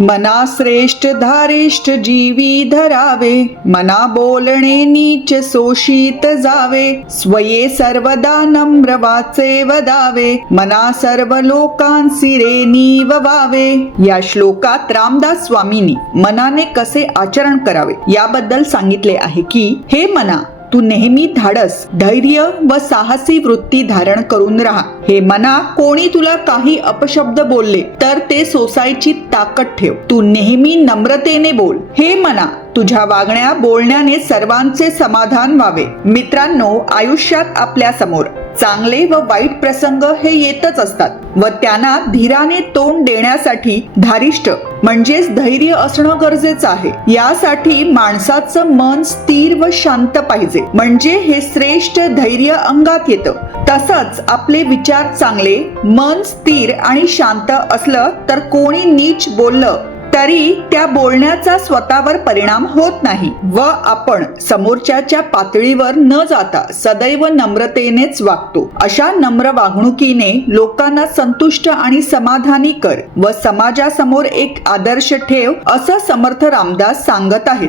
मना श्रेष्ठ धारिष्ठ जीवी धरावे मना बोलणे नीच सोशीत जावे स्वये सर्वदा नम्र वाचे वदावे मना सर्व लोकांसी रे निववावे या श्लोकात रामदास स्वामींनी मनाने कसे आचरण करावे याबद्दल सांगितले आहे की हे मना तू नेहमी धाडस धैर्य व साहसी वृत्ती धारण करून राहा. हे मना कोणी तुला काही अपशब्द बोलले तर ते सोसायची ताकद ठेव. तू नेहमी नम्रतेने बोल. हे मना तुझ्या वागण्या बोलण्याने सर्वांचे समाधान व्हावे. मित्रांनो आयुष्यात आपल्यासमोर चांगले व वाईट प्रसंग हे येतच असतात व त्यांना धीराने तोंड देण्यासाठी धारिष्ट म्हणजेच धैर्य असणं गरजेचं आहे. यासाठी माणसाचं मन स्थिर व शांत पाहिजे. म्हणजे हे श्रेष्ठ धैर्य अंगात येतं. तसंच आपले विचार चांगले मन स्थिर आणि शांत असलं तर कोणी नीच बोललं तरी त्या बोलण्याचा स्वतःवर परिणाम होत नाही व आपण समोरच्याच्या पातळीवर न जाता सदैव नम्रतेनेच वागतो. अशा नम्र वागणुकीने लोकांना संतुष्ट आणि समाधानी कर व समाजासमोर एक आदर्श ठेव असं समर्थ रामदास सांगत आहेत.